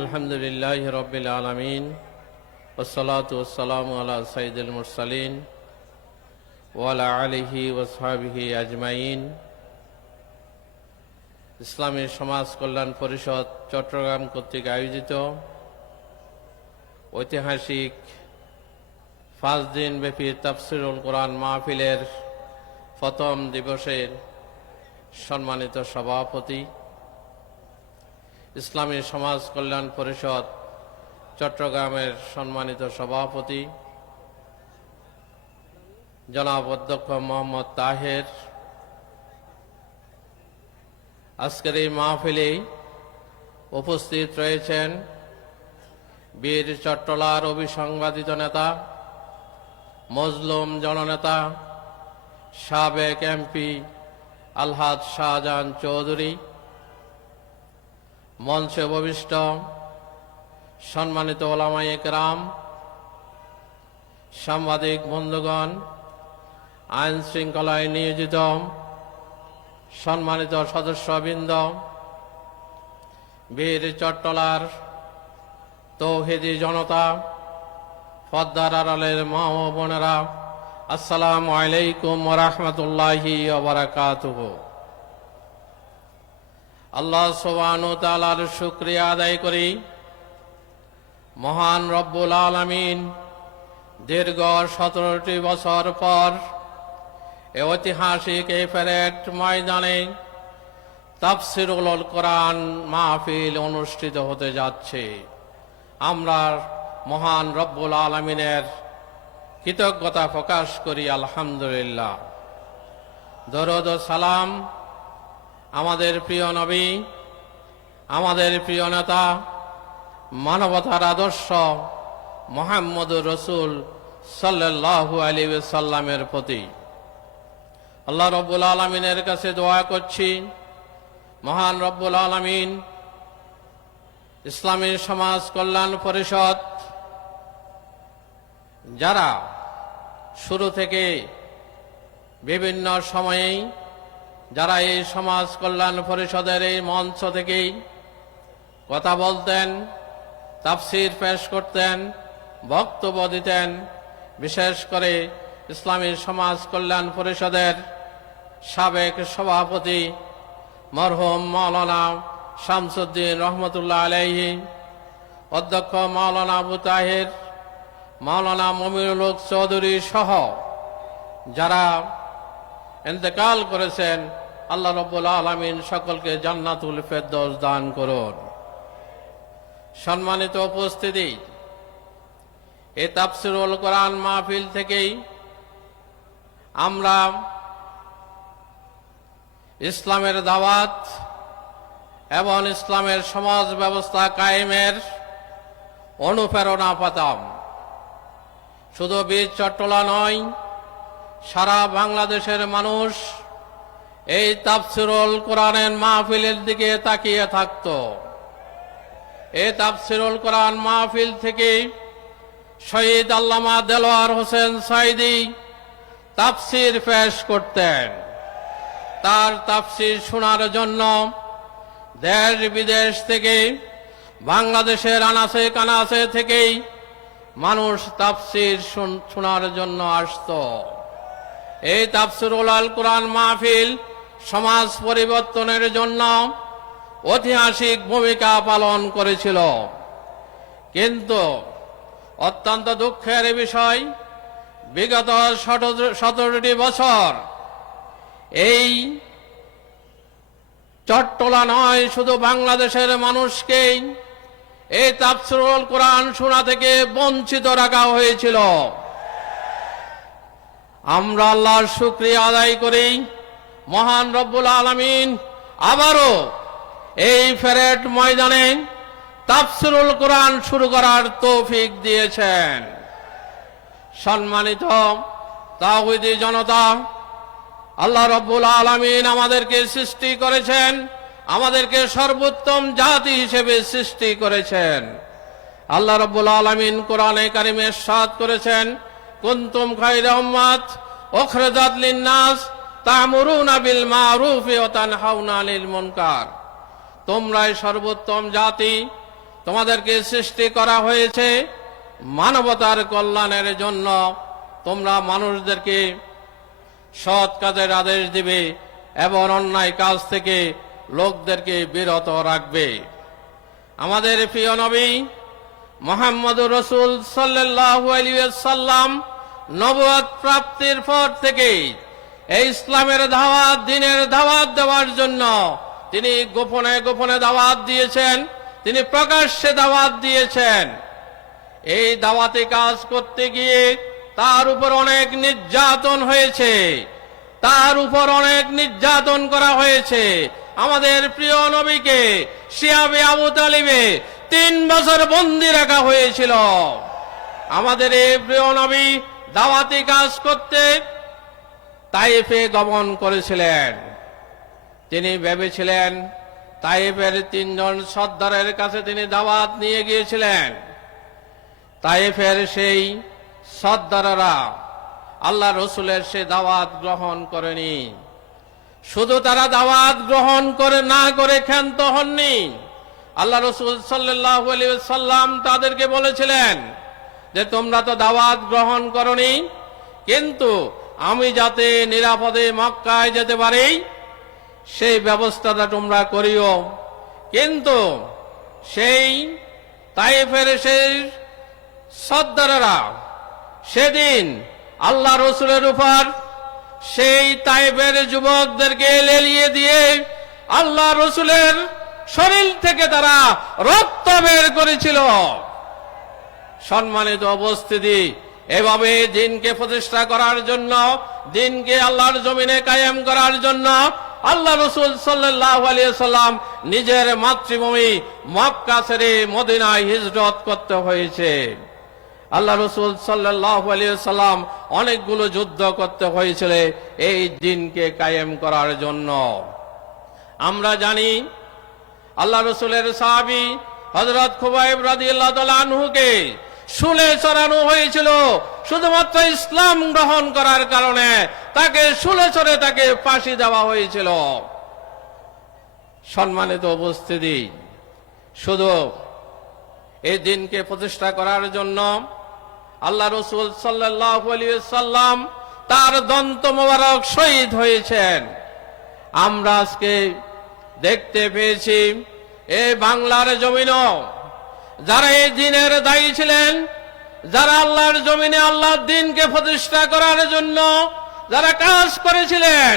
আলহামদুলিল্লাহি রাব্বিল আলামিন ওয়াসসালাতু ওয়াসসালামু আলা সাইয়্যিদিল মুরসালিন ওয়া আলা আলিহি ওয়া সাহবিহি আজমাইন। ইসলামী সমাজ কল্যাণ পরিষদ চট্টগ্রাম কর্তৃক আয়োজিত ঐতিহাসিক 5 দিন ব্যাপী তাফসীরুল কোরআন মাহফিলের প্রথম দিবসের সম্মানিত সভাপতি, ইসলামী সমাজ কল্যাণ পরিষদ চট্টগ্রামের সম্মানিত সভাপতি জনাব অধ্যক্ষ মোহাম্মদ তাহের, আজকের এই মাহফিলে উপস্থিত রয়েছেন বীর চট্টলার অবিসংবাদিত নেতা, মজলুম জননেতা, সাবেক এমপি আলহাজ শাহজাহান চৌধুরী, মঞ্চে উপবিষ্ট সম্মানিত ওলামায়ে কেরাম, সাংবাদিক বন্ধুগণ, আইন শৃঙ্খলায় নিয়োজিত সম্মানিত সদস্যবৃন্দ, বীর চট্টলার তৌহিদি জনতা, পদ্মার আড়ালের মা ও বোনেরা, আসসালামু আলাইকুম ওয়া রাহমাতুল্লাহি ওয়া বারাকাতুহু। আল্লাহ সুবহানাহু ওয়া তাআলার শুকরিয়া আদায় করি। মহান রব্বুল আলামিন দীর্ঘ 17টি বছর পর এই ঐতিহাসিক এই প্যারেড ময়দানে তাফসীরুল কোরআন মাহফিল অনুষ্ঠিত হতে যাচ্ছে। আমরা মহান রব্বুল আলামিনের কৃতজ্ঞতা প্রকাশ করি, আলহামদুলিল্লাহ। দরুদ ও সালাম আমাদের প্রিয় নবী, আমাদের প্রিয় নেতা, মানবতার আদর্শ মুহাম্মদুর রাসূল সাল্লাল্লাহু আলাইহি ওয়াসাল্লামের প্রতি আল্লাহ রব্বুল আলামিনের কাছে দোয়া করছি, মহান রব্বুল আলামিন ইসলামী সমাজ কল্যাণ পরিষদ যারা শুরু থেকে বিভিন্ন সময়েই যারা এই সমাজ কল্যাণ পরিষদের এই মঞ্চ থেকেই কথা বলতেন, তাফসীর পেশ করতেন, বক্তব্য দিতেন, বিশেষ করে ইসলামী সমাজ কল্যাণ পরিষদের সাবেক সভাপতি মরহুম মাওলানা শামসুদ্দিন রহমতুল্লাহ আলাইহি, অধ্যক্ষ মাওলানা আবু তাহের, মাওলানা মমিনুল হক চৌধুরী সহ যারা ইন্তেকাল করেছেন, আল্লাহ রাব্বুল আলামিন সকলকে জান্নাতুল ফেরদৌস দান করুন। সম্মানিত উপস্থিতি, এই তাফসীরুল কোরআন মাহফিল থেকেই আমরা ইসলামের দাওয়াত এবং ইসলামের সমাজ ব্যবস্থা কায়েমের অনুপ্রেরণা পেতাম। শুধু বীর চট্টলা নয়, সারা বাংলাদেশের মানুষ এই তাফসীরুল কোরআনের মাহফিলের দিকে তাকিয়ে থাকত। এই তাফসীরুল কোরআন মাহফিল থেকে শহীদ আল্লামা দেলোয়ার হোসেন সাঈদী তাফসীর পেশ করতেন। তার তাফসীর শোনার জন্য দেশ বিদেশ থেকে, বাংলাদেশের আনাচে কানাচে থেকেই মানুষ তাফসীর শোনার জন্য আসত। এই তাফসীরুল কোরআন মাহফিল সমাজ পরিবর্তনের জন্য ঐতিহাসিক ভূমিকা পালন করেছিল। কিন্তু অত্যন্ত দুঃখের বিষয়, বিগত 17টি বছর এই চট্টলা নয়, শুধু বাংলাদেশের মানুষকেই এই তাফসীরুল কোরআন শোনা থেকে বঞ্চিত রাখা হয়েছিল। আমরা আল্লাহর শুকরিয়া আদায় করি, মহান রব্বুল আলামিন আবারও এই প্যারেড ময়দানে তাফসীরুল কোরআন শুরু করার তৌফিক দিয়েছেন। সম্মানিত তাওহীদি জনতা, আল্লাহ রব্বুল আলামিন আমাদেরকে সৃষ্টি করেছেন, আমাদেরকে সর্বোত্তম জাতি হিসেবে সৃষ্টি করেছেন। আল্লাহ রব্বুল আলামিন কোরআনে কারিমে ইরশাদ করেছেন, কুনতুম খায়রা উম্মাত উখরিজাত লিন-নাস তা'মুরুনা বিল মা'রুফি ওয়া তানহাউনা আনিল মুনকার। তোমরাই সর্বোত্তম জাতি, তোমাদেরকে সৃষ্টি করা হয়েছে মানবতার কল্যাণের জন্য। তোমরা মানুষদেরকে সৎ কাজের আদেশ দিবে এবং অন্যায় কাজ থেকে লোকদেরকে বিরত রাখবে। আমাদের প্রিয় নবী মুহাম্মদুর রাসূল সাল্লাল্লাহু আলাইহি ওয়াসাল্লাম নবুয়ত প্রাপ্তির পর থেকে এই ইসলামের দাওয়াত, দ্বীনের দাওয়াত দেওয়ার জন্য তিনি গোপনে গোপনে দাওয়াত দিয়েছেন, তিনি প্রকাশ্যে দাওয়াত দিয়েছেন। এই দাওয়াতে কাজ করতে গিয়ে তার উপর অনেক নির্যাতন হয়েছে, তার উপর অনেক নির্যাতন করা হয়েছে। আমাদের প্রিয় নবীকে শিয়াবে আবু তালিবে 3 বছর বন্দী রাখা হয়েছিল। আমাদের এই প্রিয় নবী দাওয়াতি কাজ করতে তায়েফে গমন করেছিলেন। তিনি ভেবেছিলেন তায়েফের 3 জন সর্দারের কাছে তিনি দাওয়াত নিয়ে গিয়েছিলেন। তায়েফের সেই সর্দাররা আল্লাহ রসুলের সে দাওয়াত গ্রহণ করেনি। শুধু তারা দাওয়াত গ্রহণ না করে ক্ষান্ত হননি, আল্লাহ রসুল সাল্লাল্লাহু আলাইহি ওয়াসাল্লাম তাদেরকে বলেছিলেন যে তোমরা তো দাওয়াত গ্রহণ করনি, কিন্তু আমি যাতে নিরাপদে মক্কায় যেতে পারি সেই ব্যবস্থাটা তোমরা করিও। কিন্তু সেই তায়েফের সেই সর্দাররা সেদিন আল্লাহ রসুলের উপর সেই তায়েফের যুবকদেরকে লেলিয়ে দিয়ে আল্লাহ রসুলের শরীর থেকে তারা রক্ত বের করেছিল। সম্মানিত উপস্থিতি, এভাবে দিনকে প্রতিষ্ঠা করার জন্য, দিনকে আল্লাহর জমিনে কায়েম করার জন্য আল্লাহ রসুল সাল্লাল্লাহু আলাইহি ওয়াসাল্লাম নিজের মাতৃভূমি মক্কা ছেড়ে মদিনায় হিজরত করতে হয়েছে। আল্লাহ রসুল সাল্লাল্লাহু আলাইহি ওয়াসাল্লাম অনেকগুলো যুদ্ধ করতে হয়েছিল এই দিনকে কায়েম করার জন্য। আমরা জানি আল্লাহ রসুলের সাহাবী হযরত খুবাইব রাদিয়াল্লাহু তাআলা আনহুকে শুলে চড়ানো হয়েছিল শুধুমাত্র ইসলাম গ্রহণ করার কারণে। তাকে শুলে চড়ে তাকে ফাঁসি দেওয়া হয়েছিল। সম্মানিত উপস্থিতি, শুধু এই দিনকে প্রতিষ্ঠা করার জন্য আল্লাহ রসুল সাল্লাল্লাহু আলাইহি ওয়াসাল্লাম তার দন্ত মোবারক শহীদ হয়েছেন। আমরা আজকে দেখতে পেয়েছি এই বাংলার জমিনও যারা এই দিনের দায়ী ছিলেন, যারা আল্লাহর জমিনে আল্লাহর দিনকে প্রতিষ্ঠা করার জন্য যারা কাজ করেছিলেন,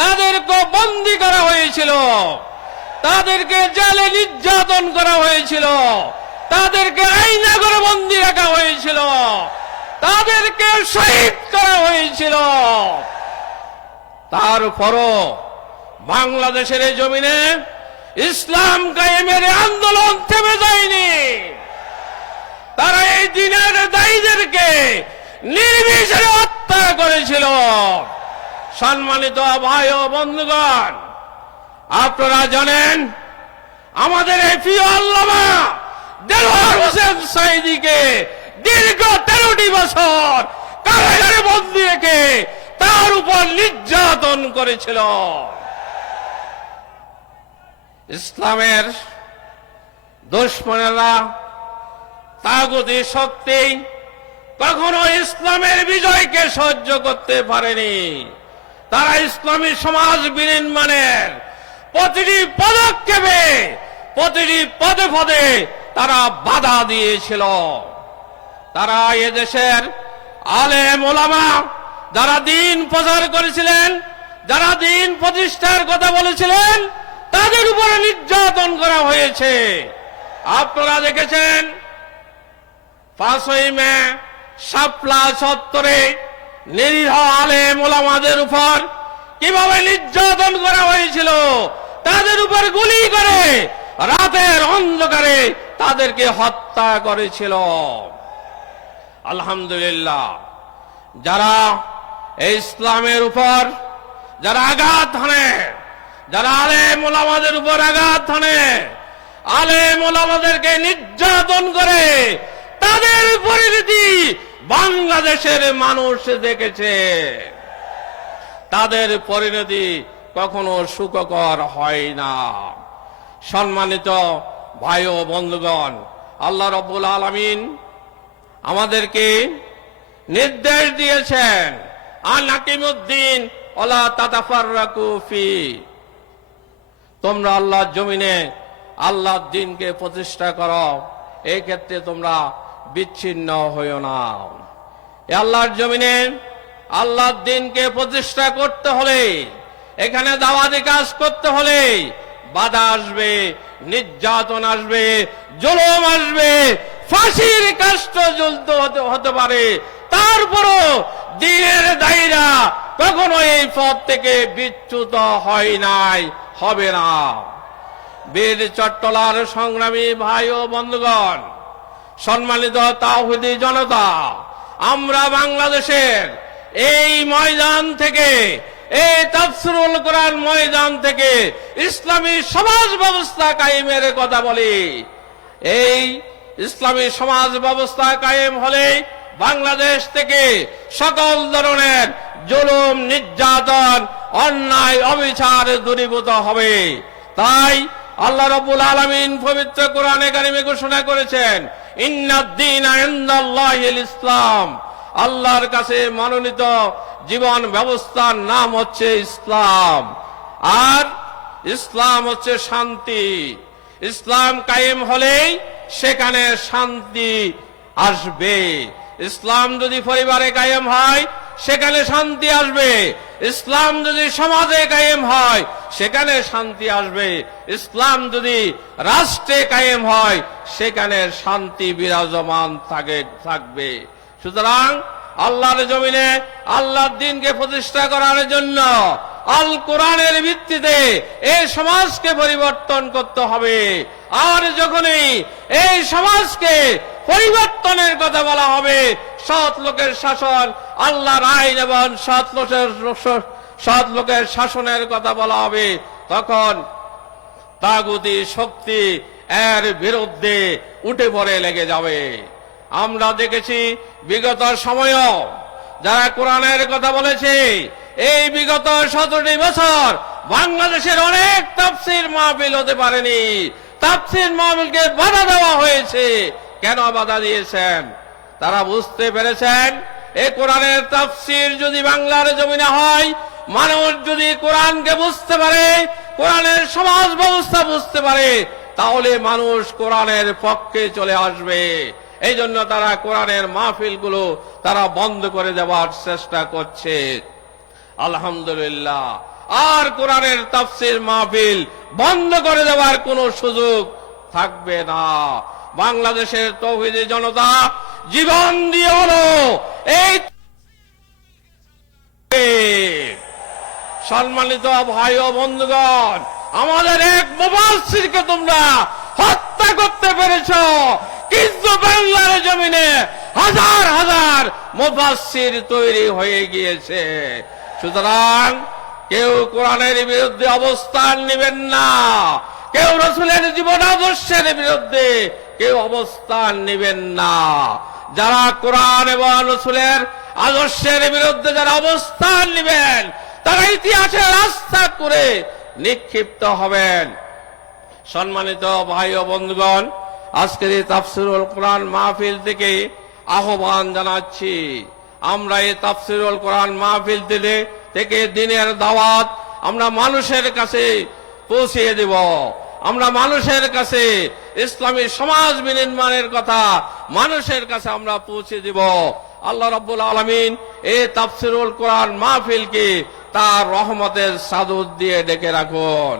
তাদেরকে বন্দী করা হয়েছিল, তাদেরকে জেলে নির্যাতন করা হয়েছিল, তাদেরকে আয়না করে বন্দী রাখা হয়েছিল, তাদেরকে শহীদ করা হয়েছিল। তারপরও বাংলাদেশের এই জমিনে ইসলাম কায়েমের আন্দোলন থেমে যায়নি। তারা এই দিনের দায়ীদেরকে নির্বিচারে হত্যা করেছিল। সম্মানিত ভাই ও বন্ধুগণ, আপনারা জানেন আমাদের এই প্রিয় আল্লামা দেলোয়ার হোসেন সাঈদীকে দীর্ঘ 13টি বছর কারাগারে বন্দী রেখে তার উপর নির্যাতন করেছিল। ইসলামের দুশমনেরা, তাগুতি শক্তি কখনো ইসলামের বিজয়কে সহ্য করতে পারেনি। তারা ইসলামী সমাজ বিনির্মাণের প্রতিটি পদক্ষেপে, প্রতিটি পদে পদে তারা বাধা দিয়েছিল। তারা এদেশের আলেম ওলামা যারা দিন প্রচার করেছিলেন, যারা দিন প্রতিষ্ঠার কথা বলেছিলেন, তাদের উপরে নির্যাতন করা হয়েছে। আপনারা দেখেছেন 5ই মে শাপলা চত্বরে নিরীহ আলেম ওলামাদের উপর কিভাবে নির্যাতন করা হয়েছিল। তাদের উপর গুলি করে রাতের অন্ধকারে তাদেরকে হত্যা করেছিল। আলহামদুলিল্লাহ, যারা এই ইসলামের উপর যারা আঘাত হানে, যারা আলেম ওলামাদের উপর আঘাত হানে, আলেম ওলামাদেরকে নির্যাতন করে, তাদের পরিণতি বাংলাদেশের মানুষ দেখেছে। তাদের পরিণতি কখনো সুখকর হয় না। সম্মানিত ভাই ও বন্ধুগণ, আল্লাহ রাব্বুল আলামিন আমাদেরকে নির্দেশ দিয়েছেন, আন আকিমুদ্দিন ওয়ালা তাতাফাররাকু ফি, তোমরা আল্লাহর জমিনে আল্লাহর দ্বীনকে প্রতিষ্ঠা করো, এই ক্ষেত্রে তোমরা বিচ্ছিন্ন হইও না। এই আল্লাহর জমিনে আল্লাহর দ্বীনকে প্রতিষ্ঠা করতে হলে, এখানে দাওয়াতি কাজ করতে হলে বাধা আসবে, নির্যাতন আসবে, জুলুম আসবে, ফাঁসির কাষ্ট ঝুলতে হতে পারে। তারপরও দ্বীনের দায়ীরা কখনো এই পথ থেকে বিচ্যুত হয় নাই, হবে না। বীর চট্টলার সংগ্রামী ভাই ও বন্ধুগণ, সম্মানিত তাওহীদি জনতা, আমরা বাংলাদেশের এই ময়দান থেকে, এই তাফসীরুল কোরআন ময়দান থেকে ইসলামী সমাজ ব্যবস্থা কায়েমের কথা বলি। এই ইসলামী সমাজ ব্যবস্থা কায়েম হলে বাংলাদেশ থেকে সকল ধরনের জুলুম, নির্যাতন, অন্যায়, অবিচার দূরীভূত হবে। তাই আল্লাহ রাব্বুল আলামিন পবিত্র কোরআনে কারিমে ঘোষণা করেছেন, ইন্নাদ-দীনা ইনদাল্লাহিল ইসলাম, আল্লাহর কাছে মনোনীত জীবন ব্যবস্থার নাম হচ্ছে ইসলাম। আর ইসলাম হচ্ছে শান্তি। ইসলাম কায়েম হলেই সেখানে শান্তি আসবে। ইসলাম যদি পরিবারে কায়েম হয় সেখানে শান্তি আসবে। ইসলাম যদি সমাজে কায়েম হয় সেখানে শান্তি আসবে। ইসলাম যদি রাষ্ট্রে কায়েম হয় সেখানে শান্তি বিরাজমান থাকবে। সুতরাং আল্লাহর জমিনে আল্লাহর দ্বীনকে প্রতিষ্ঠা করার জন্য আল কোরআনের ভিত্তিতে এই সমাজকে পরিবর্তন করতে হবে। আর যখনই এই সমাজকে পরিবর্তনের কথা বলা হবে, সৎ লোকের শাসন, আল্লাহর আইন এবং সৎ লোকের শাসনের কথা বলা হবে, তখন তাগুতি শক্তি এর বিরুদ্ধে উঠে পড়ে লেগে যাবে। আমরা দেখেছি বিগত সময়ও যারা কোরআনের কথা বলেছে, এই বিগত 17টি বছর বাংলাদেশের অনেক তাফসীর মাহফিল হতে পারেনি। তাফসীর মাহফিলকে বাধা দেওয়া হয়েছে। কেন বাধা দিয়েছেন? তারা বুঝতে পেরেছেন, এই কোরআনের তাফসীর যদি বাংলার জমিনে হয়, মানুষ যদি কোরআনকে বুঝতে পারে, কোরআনের সমাজ ব্যবস্থা বুঝতে পারে, তাহলে মানুষ কোরআনের পক্ষে চলে আসবে। এই জন্য তারা কোরআনের মাহফিলগুলো তারা বন্ধ করে দেওয়ার চেষ্টা করছে। আলহামদুলিল্লাহ, আর কোরআনের তাফসীর মাহফিল বন্ধ করে দেওয়ার কোনো সুযোগ থাকবে না। বাংলাদেশের তাওহীদি জনতা জীবন দিয়ে হলো এই সম্মানিত ভাই ও বন্ধুগণ, আমাদের এক মুফাসসিরকে তোমরা হত্যা করতে পেরেছো, কিন্তু বাংলার জমিনে হাজার হাজার মুফাসসির তৈরি হয়ে গিয়েছে। সুতরাং কেউ কোরআনের বিরুদ্ধে অবস্থান নেবেন না, কেউ রাসূলের জীবন আদর্শের বিরুদ্ধে কেউ অবস্থান নেবেন না। যারা কোরআন এবং রাসূলের আদর্শের বিরুদ্ধে যারা অবস্থান নেবেন, তারা ইতিহাসের রাস্তা করে নিক্ষিপ্ত হবেন। সম্মানিত ভাই ও বন্ধুগণ, আজকের এই তাফসীরুল কোরআন মাহফিল থেকে আহ্বান জানাচ্ছি, আমরা এই তাফসীরুল কোরআন মাহফিল থেকে দিনের দাওয়াত আমরা মানুষের কাছে পৌঁছিয়ে দেব। আমরা মানুষের কাছে ইসলামী সমাজ বিনির্মাণের কথা মানুষের কাছে আমরা পৌঁছে দেব। আল্লাহ রাব্বুল আলামিন এই তাফসীরুল কোরআন মাহফিলকে তার রহমতের চাদর দিয়ে ডেকে রাখুন।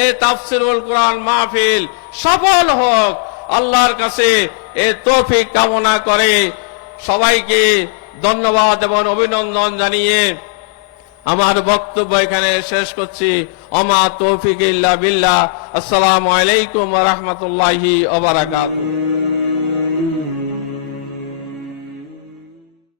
এই তাফসীরুল কোরআন মাহফিল সফল হোক, আল্লাহর কাছে এই তৌফিক কামনা করে সবাইকে ধন্যবাদ এবং অভিনন্দন জানিয়ে আমার বক্তব্য এখানে শেষ করছি। ওমা তৌফিক ইল্লা বিল্লাহ। আসসালামু আলাইকুম ওয়া রাহমাতুল্লাহি ওয়া বারাকাতুহু।